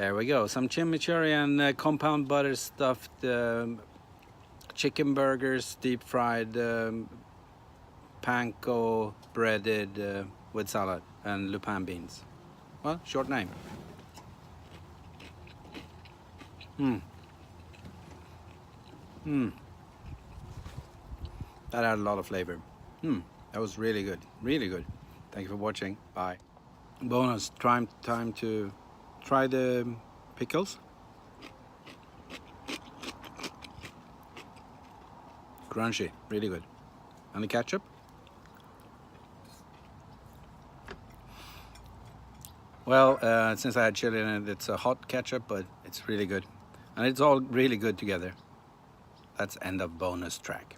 There we go. Some chimichurri and compound butter stuffed chicken burgers, deep fried, panko breaded with salad and lupin beans. Well, short name. That had a lot of flavor. That was really good. Really good. Thank you for watching. Bye. Bonus time to try the pickles. Crunchy, really good. And the ketchup. Well, since I had chili in it, it's a hot ketchup, but it's really good. And it's all really good together. That's end of bonus track.